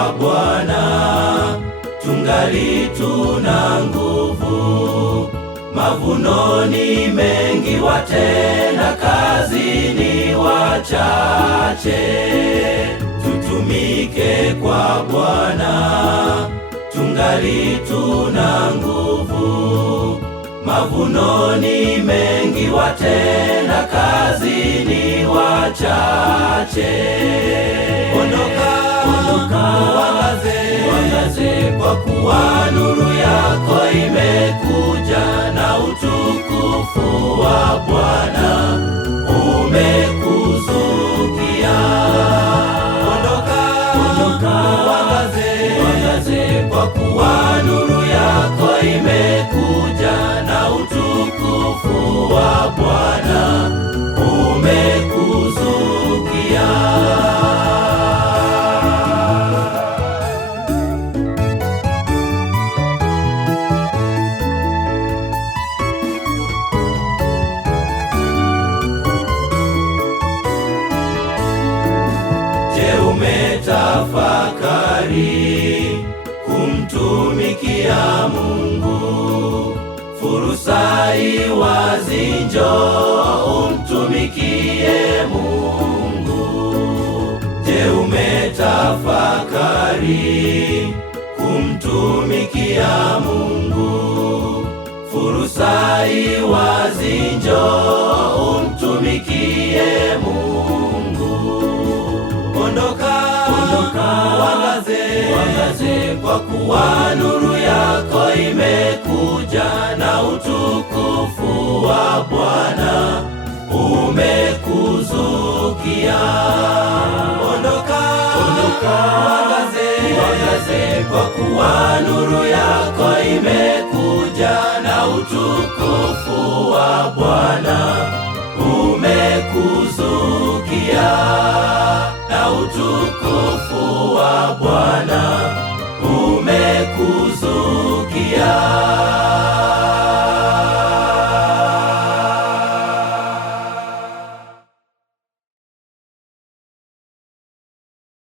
kwa Bwana, tungali tuna nguvu. Mavuno ni mengi, watenda kazi ni wachache. Tutumike kwa Bwana, tungali tuna nguvu. Mavuno ni mengi, watenda kazi ni wachache. Ondoka, uangaze, kwa kuwa nuru yako imekuja, na utukufu wa Bwana umekuzukia. Ondoka, uangaze, kwa kuwa nuru yako imekuja, na utukufu wa Bwana umekuzukia. Umetafakari kumtumikia Mungu? Fursa iwazi, njoo umtumikie Mungu. Je, umetafakari kumtumikia Mungu? Fursa iwazi, njoo umtumikie Mungu. Ondoka, uangaze, kwa kuwa nuru yako imekuja, na utukufu wa Bwana umekuzukia. Ondoka, uangaze, kwa kuwa nuru yako imekuja, na utukufu wa Bwana